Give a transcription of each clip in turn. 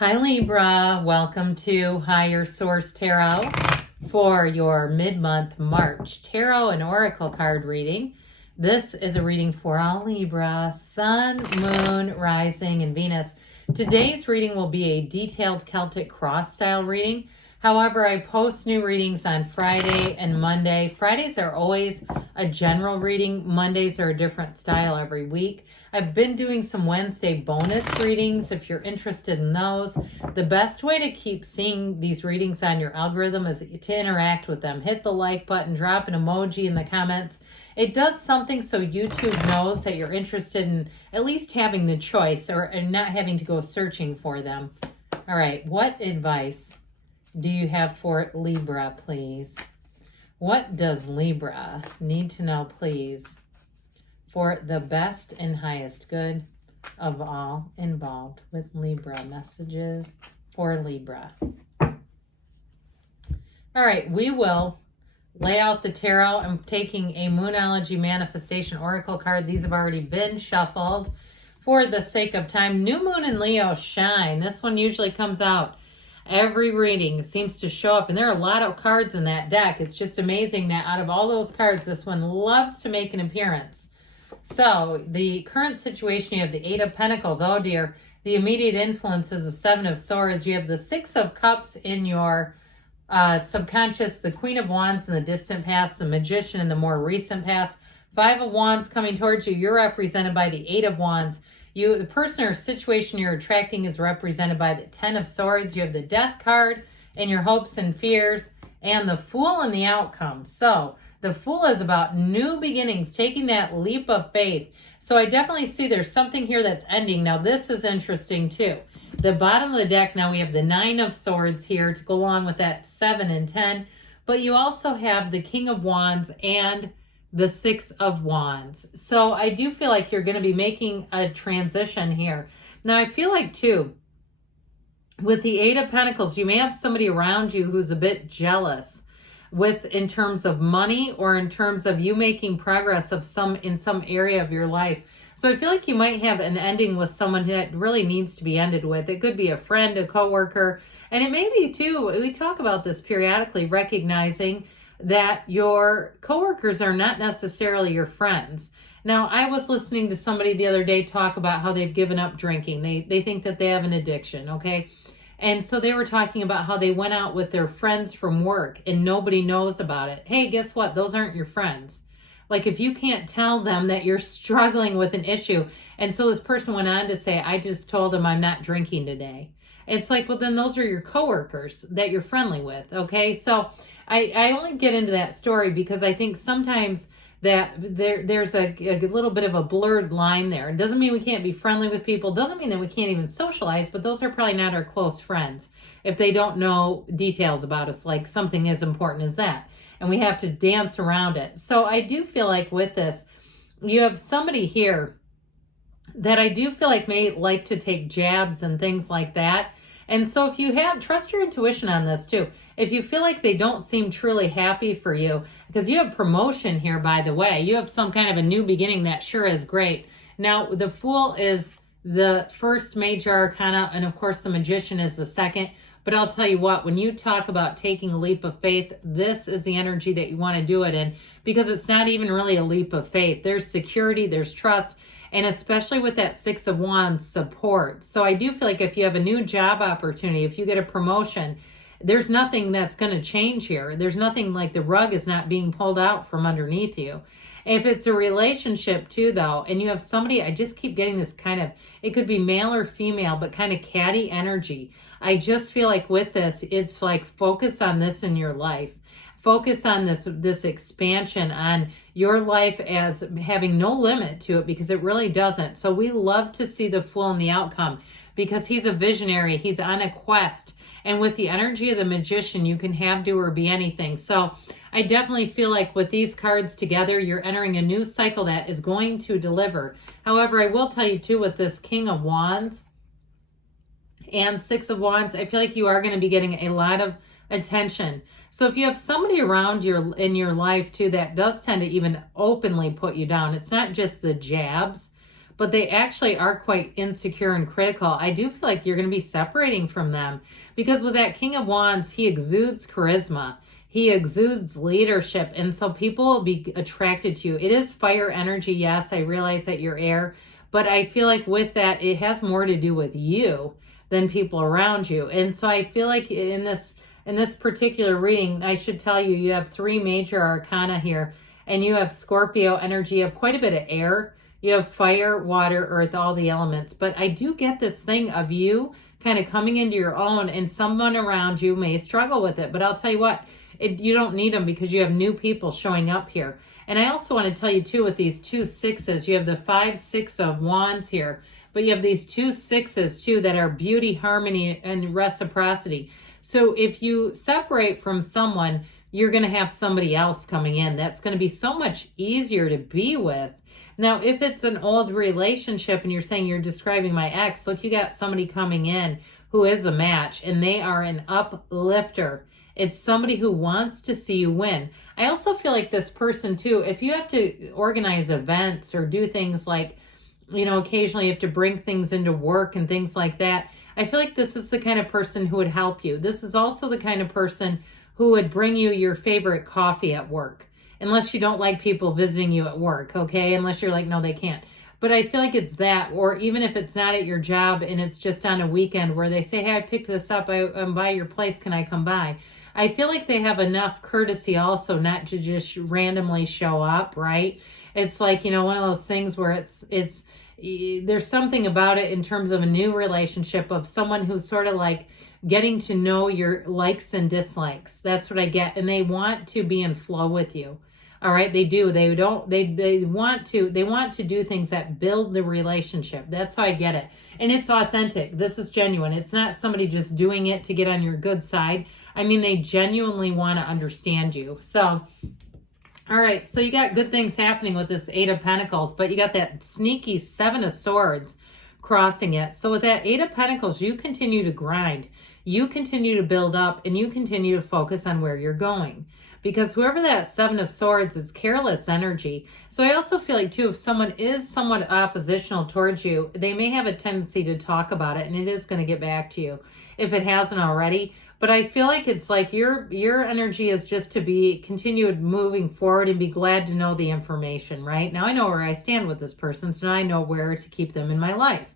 Hi Libra, welcome to Higher Source Tarot for your mid-month March Tarot and Oracle card reading. This is a reading for all Libra, Sun, Moon, Rising, and Venus. Today's reading will be a detailed Celtic cross style reading. However, I post new readings on Friday and Monday. Fridays are always a general reading. Mondays are a different style every week. I've been doing some Wednesday bonus readings if you're interested in those. The best way to keep seeing these readings on your algorithm is to interact with them. Hit the like button, drop an emoji in the comments. It does something so YouTube knows that you're interested in at least having the choice or not having to go searching for them. All right, what advice do you have for Libra, please? What does Libra need to know, please, for the best and highest good of all involved with Libra? Messages for Libra. All right, we will lay out the tarot. I'm taking a Moonology Manifestation Oracle card. These have already been shuffled for the sake of time. New Moon in Leo, shine. This one usually comes out every reading, seems to show up, and there are a lot of cards in that deck. It's just amazing that out of all those cards, this one loves to make an appearance. So the current situation, you have the Eight of Pentacles. Oh dear. The immediate influence is the Seven of Swords. You have the Six of Cups in your subconscious, the Queen of Wands in the distant past, the Magician in the more recent past, Five of Wands coming towards you. You're represented by the Eight of Wands. The person or situation you're attracting is represented by the Ten of Swords. You have the Death card in your hopes and fears, and the Fool in the outcome. So the Fool is about new beginnings, taking that leap of faith. So I definitely see there's something here that's ending. Now this is interesting too. The bottom of the deck, now we have the Nine of Swords here to go along with that 7 and 10. But you also have the King of Wands and the Six of Wands. So I do feel like you're going to be making a transition here. Now I feel like too, with the Eight of Pentacles, you may have somebody around you who's a bit jealous in terms of money or in terms of you making progress in some area of your life. So I feel like you might have an ending with someone that really needs to be ended with. It could be a friend, a coworker, and it may be too, we talk about this periodically, recognizing that your coworkers are not necessarily your friends. Now, I was listening to somebody the other day talk about how they've given up drinking. They think that they have an addiction, okay? And so they were talking about how they went out with their friends from work and nobody knows about it. Hey, guess what? Those aren't your friends. Like if you can't tell them that you're struggling with an issue. And so this person went on to say, I just told them I'm not drinking today. It's like, well, then those are your coworkers that you're friendly with, okay? So I only get into that story because I think sometimes that there's a little bit of a blurred line there. It doesn't mean we can't be friendly with people. Doesn't mean that we can't even socialize, but those are probably not our close friends if they don't know details about us, like something as important as that. And we have to dance around it. So I do feel like with this, you have somebody here that I do feel like may like to take jabs and things like that. And so if you trust your intuition on this too. If you feel like they don't seem truly happy for you, because you have promotion here, by the way, you have some kind of a new beginning that sure is great. Now, the Fool is the first major arcana, and of course the Magician is the second. But I'll tell you what, when you talk about taking a leap of faith, this is the energy that you want to do it in, because it's not even really a leap of faith. There's security, there's trust, and especially with that Six of Wands, support. So I do feel like if you have a new job opportunity, if you get a promotion, there's nothing that's going to change here. There's nothing, like the rug is not being pulled out from underneath you. If it's a relationship too, though, and you have somebody, I just keep getting this kind of, it could be male or female, but kind of catty energy. I just feel like with this, it's like focus on this in your life. Focus on this expansion on your life as having no limit to it, because it really doesn't. So we love to see the Fool in the outcome because he's a visionary. He's on a quest. And with the energy of the Magician, you can have, do, or be anything. So I definitely feel like with these cards together, you're entering a new cycle that is going to deliver. However, I will tell you too, with this King of Wands and Six of Wands, I feel like you are going to be getting a lot of attention. So if you have somebody around in your life too that does tend to even openly put you down, it's not just the jabs, but they actually are quite insecure and critical. I do feel like you're going to be separating from them because with that King of Wands, he exudes charisma. He exudes leadership, and so people will be attracted to you. It is fire energy. Yes, I realize that you're air, but I feel like with that, it has more to do with you than people around you. And so I feel like in this particular reading, I should tell you, you have 3 major arcana here, and you have Scorpio energy. You have quite a bit of air. You have fire, water, earth, all the elements. But I do get this thing of you kind of coming into your own, and someone around you may struggle with it. But I'll tell you what, you don't need them because you have new people showing up here. And I also want to tell you too, with these 2 6s, you have the 5, 6 of wands here, but you have these 2 6s too that are beauty, harmony, and reciprocity. So if you separate from someone, you're going to have somebody else coming in that's going to be so much easier to be with. Now, if it's an old relationship and you're saying you're describing my ex, look, you got somebody coming in who is a match, and they are an uplifter. It's somebody who wants to see you win. I also feel like this person too, if you have to organize events or do things like, you know, occasionally you have to bring things into work and things like that, I feel like this is the kind of person who would help you. This is also the kind of person who would bring you your favorite coffee at work, unless you don't like people visiting you at work, okay? Unless you're like, no, they can't. But I feel like it's that, or even if it's not at your job and it's just on a weekend where they say, hey, I picked this up, I'm by your place, can I come by? I feel like they have enough courtesy also not to just randomly show up, right? It's like, you know, one of those things where there's something about it in terms of a new relationship of someone who's sort of like getting to know your likes and dislikes. That's what I get. And they want to be in flow with you. All right, they do. They want to do things that build the relationship. That's how I get it. And it's authentic. This is genuine. It's not somebody just doing it to get on your good side. I mean, they genuinely want to understand you. So, all right, so you got good things happening with this 8 of Pentacles, but you got that sneaky 7 of Swords crossing it. So with that 8 of Pentacles, you continue to grind. You continue to build up, and you continue to focus on where you're going. Because whoever that 7 of Swords is careless energy. So I also feel like too, if someone is somewhat oppositional towards you, they may have a tendency to talk about it, and it is going to get back to you if it hasn't already. But I feel like it's like your energy is just to be continued moving forward and be glad to know the information, right? Now I know where I stand with this person, so now I know where to keep them in my life.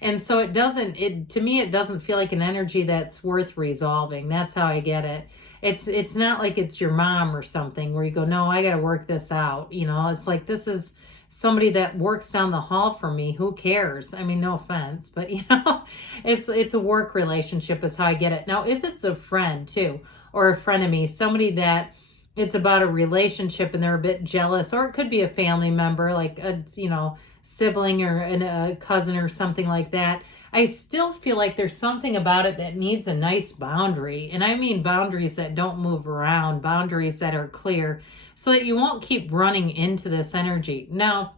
And so to me, it doesn't feel like an energy that's worth resolving. That's how I get it. It's not like it's your mom or something where you go, no, I got to work this out. You know, it's like, this is somebody that works down the hall for me. Who cares? I mean, no offense, but you know, it's a work relationship is how I get it. Now, if it's a friend too, or a frenemy, somebody that it's about a relationship and they're a bit jealous, or it could be a family member, like a, you know, sibling or a cousin or something like that. I still feel like there's something about it that needs a nice boundary. And I mean boundaries that don't move around, boundaries that are clear so that you won't keep running into this energy. Now,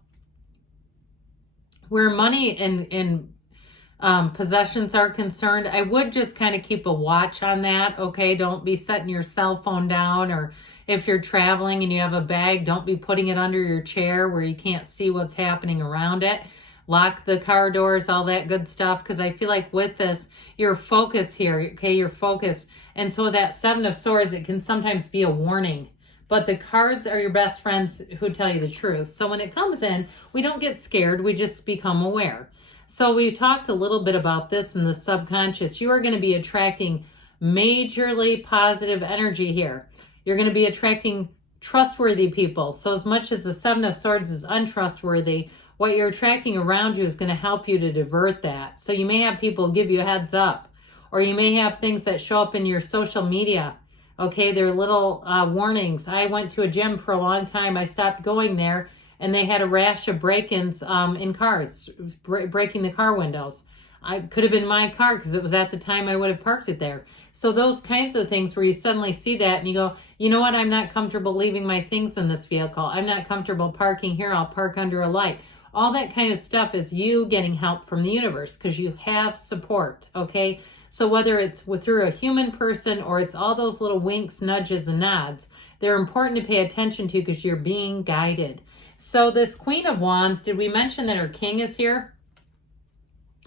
where money and possessions are concerned, I would just kind of keep a watch on that. Okay, don't be setting your cell phone down, or if you're traveling and you have a bag, don't be putting it under your chair where you can't see what's happening around it. Lock the car doors, all that good stuff, because I feel like with this, you're focused here, okay, you're focused. And so that 7 of Swords, it can sometimes be a warning. But the cards are your best friends who tell you the truth. So when it comes in, we don't get scared, we just become aware. So we talked a little bit about this in the subconscious. You are going to be attracting majorly positive energy here. You're going to be attracting trustworthy people. So as much as the 7 of Swords is untrustworthy, what you're attracting around you is going to help you to divert that. So you may have people give you a heads up, or you may have things that show up in your social media. Okay, they're little warnings. I went to a gym for a long time. I stopped going there, and they had a rash of break-ins in cars, breaking the car windows. I could have been my car because it was at the time I would have parked it there. So those kinds of things where you suddenly see that and you go, you know what, I'm not comfortable leaving my things in this vehicle. I'm not comfortable parking here. I'll park under a light. All that kind of stuff is you getting help from the universe because you have support, okay? So whether it's through a human person or it's all those little winks, nudges, and nods, they're important to pay attention to because you're being guided. So this Queen of Wands, did we mention that her king is here?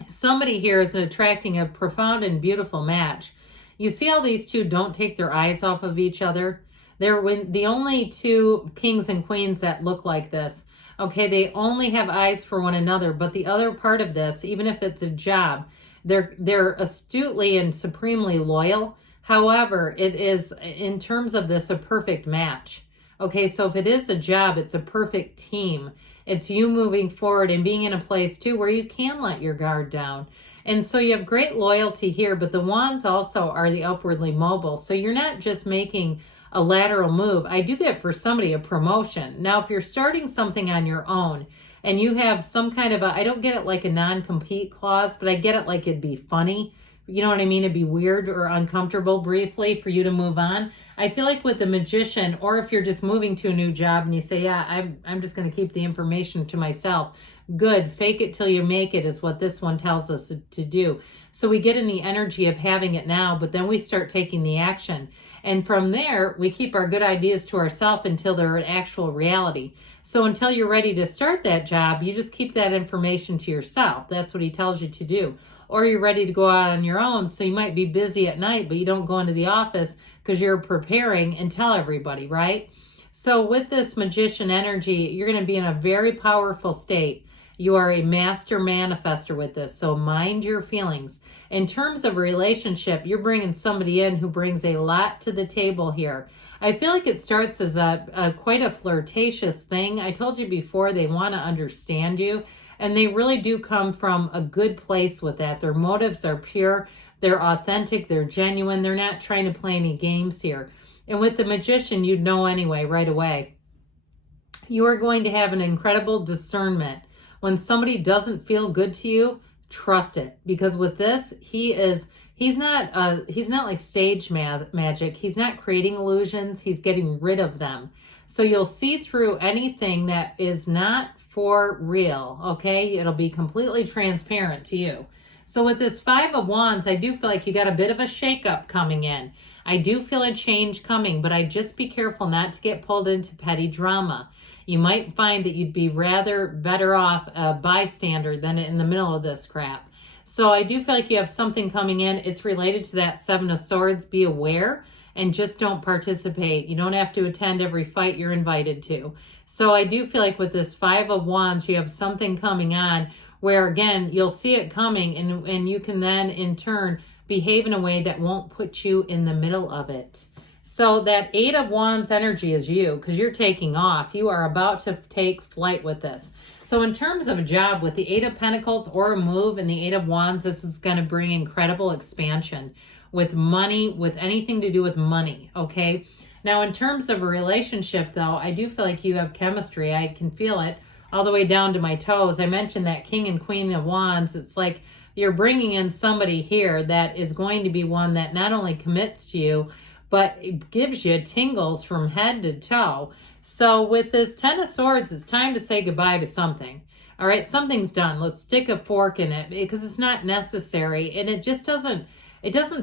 Somebody here is attracting a profound and beautiful match. You see how these two don't take their eyes off of each other? They're the only two kings and queens that look like this. Okay, they only have eyes for one another, but the other part of this, even if it's a job, they're astutely and supremely loyal. However, it is, in terms of this, a perfect match. Okay, so if it is a job, it's a perfect team. It's you moving forward and being in a place too where you can let your guard down. And so you have great loyalty here, but the wands also are the upwardly mobile. So you're not just making a lateral move. I do get for somebody a promotion. Now, if you're starting something on your own and you have some kind of I don't get it like a non-compete clause, but I get it like it'd be funny. You know what I mean? It'd be weird or uncomfortable briefly for you to move on. I feel like with the Magician, or if you're just moving to a new job and you say, yeah, I'm just going to keep the information to myself. Good. Fake it till you make it is what this one tells us to do. So we get in the energy of having it now, but then we start taking the action. And from there, we keep our good ideas to ourselves until they're an actual reality. So until you're ready to start that job, you just keep that information to yourself. That's what he tells you to do. Or you're ready to go out on your own. So you might be busy at night, but you don't go into the office because you're preparing and tell everybody, right? So with this Magician energy, you're going to be in a very powerful state. You are a master manifester with this, so mind your feelings. In terms of a relationship, you're bringing somebody in who brings a lot to the table here. I feel like it starts as quite a flirtatious thing. I told you before, they want to understand you, and they really do come from a good place with that. Their motives are pure, they're authentic, they're genuine, they're not trying to play any games here. And with the Magician, you'd know anyway, right away. You are going to have an incredible discernment. When somebody doesn't feel good to you, trust it. Because with this, he's not like stage magic. He's not creating illusions. He's getting rid of them. So you'll see through anything that is not for real, okay? It'll be completely transparent to you. So with this Five of Wands, I do feel like you got a bit of a shakeup coming in. I do feel a change coming, but I just be careful not to get pulled into petty drama. You might find that you'd be better off a bystander than in the middle of this crap. So I do feel like you have something coming in. It's related to that Seven of Swords. Be aware and just don't participate. You don't have to attend every fight you're invited to. So I do feel like with this Five of Wands, you have something coming on where, again, you'll see it coming and you can then, in turn, behave in a way that won't put you in the middle of it. So that Eight of Wands energy is you, because you're taking off. You are about to take flight with this. So in terms of a job with the Eight of Pentacles or a move and the Eight of Wands, this is going to bring incredible expansion with money, with anything to do with money, okay? Now in terms of a relationship though, I do feel like you have chemistry. I can feel it all the way down to my toes. I mentioned that King and Queen of Wands. It's like you're bringing in somebody here that is going to be one that not only commits to you, but it gives you tingles from head to toe. So with this Ten of Swords, it's time to say goodbye to something. All right, something's done. Let's stick a fork in it because it's not necessary. And it just doesn't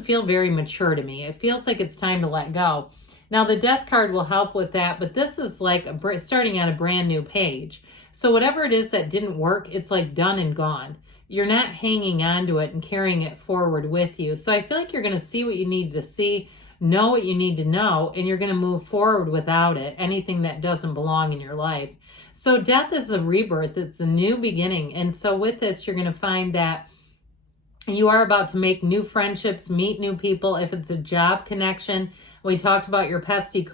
feel very mature to me. It feels like it's time to let go. Now the Death card will help with that, but this is like starting on a brand new page. So whatever it is that didn't work, it's like done and gone. You're not hanging on to it and carrying it forward with you. So I feel like you're going to see what you need to see, know what you need to know, and you're going to move forward without it, anything that doesn't belong in your life. So death is a rebirth. It's a new beginning. And so with this, you're going to find that you are about to make new friendships, meet new people. If it's a job connection, we talked about your pesky.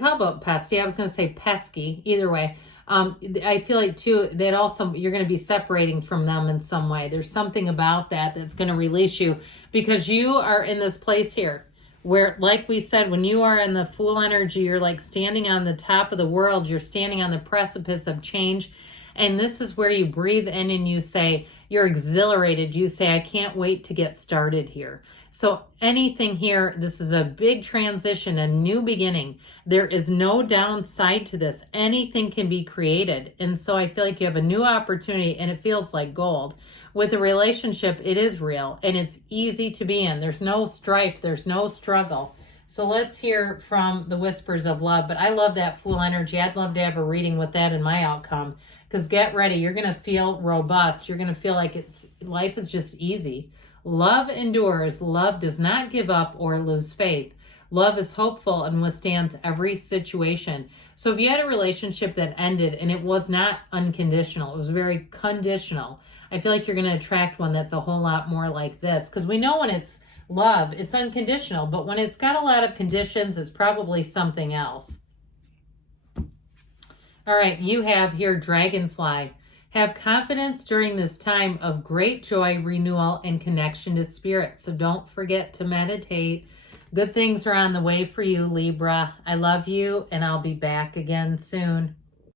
How about pesky? I was going to say pesky. Either way. I feel like too that also you're going to be separating from them in some way. There's something about that that's going to release you because you are in this place here where, like we said, when you are in the Fool energy, you're like standing on the top of the world. You're standing on the precipice of change. And this is where you breathe in and you say, you're exhilarated. You say, I can't wait to get started here. So anything here, this is a big transition, a new beginning. There is no downside to this. Anything can be created. And so I feel like you have a new opportunity and it feels like gold. With a relationship, it is real and it's easy to be in. There's no strife. There's no struggle. So let's hear from the whispers of love. But I love that Fool energy. I'd love to have a reading with that in my outcome. Because get ready. You're going to feel robust. You're going to feel like life is just easy. Love endures. Love does not give up or lose faith. Love is hopeful and withstands every situation. So if you had a relationship that ended and it was not unconditional, it was very conditional, I feel like you're going to attract one that's a whole lot more like this. Because we know when it's love, it's unconditional. But when it's got a lot of conditions, it's probably something else. All right, you have here Dragonfly. Have confidence during this time of great joy, renewal, and connection to spirit. So don't forget to meditate. Good things are on the way for you, Libra. I love you, and I'll be back again soon.